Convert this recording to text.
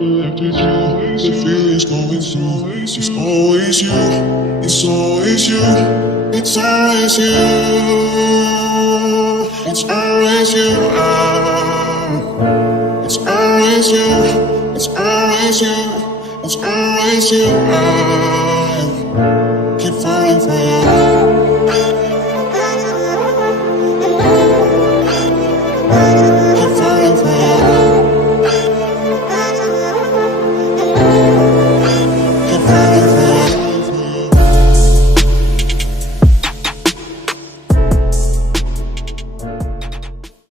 affected you. The feelings going through. It's always you. It's always you. It's always you. It's always you. It's always you. It's always you. It's always you. Keep falling for you.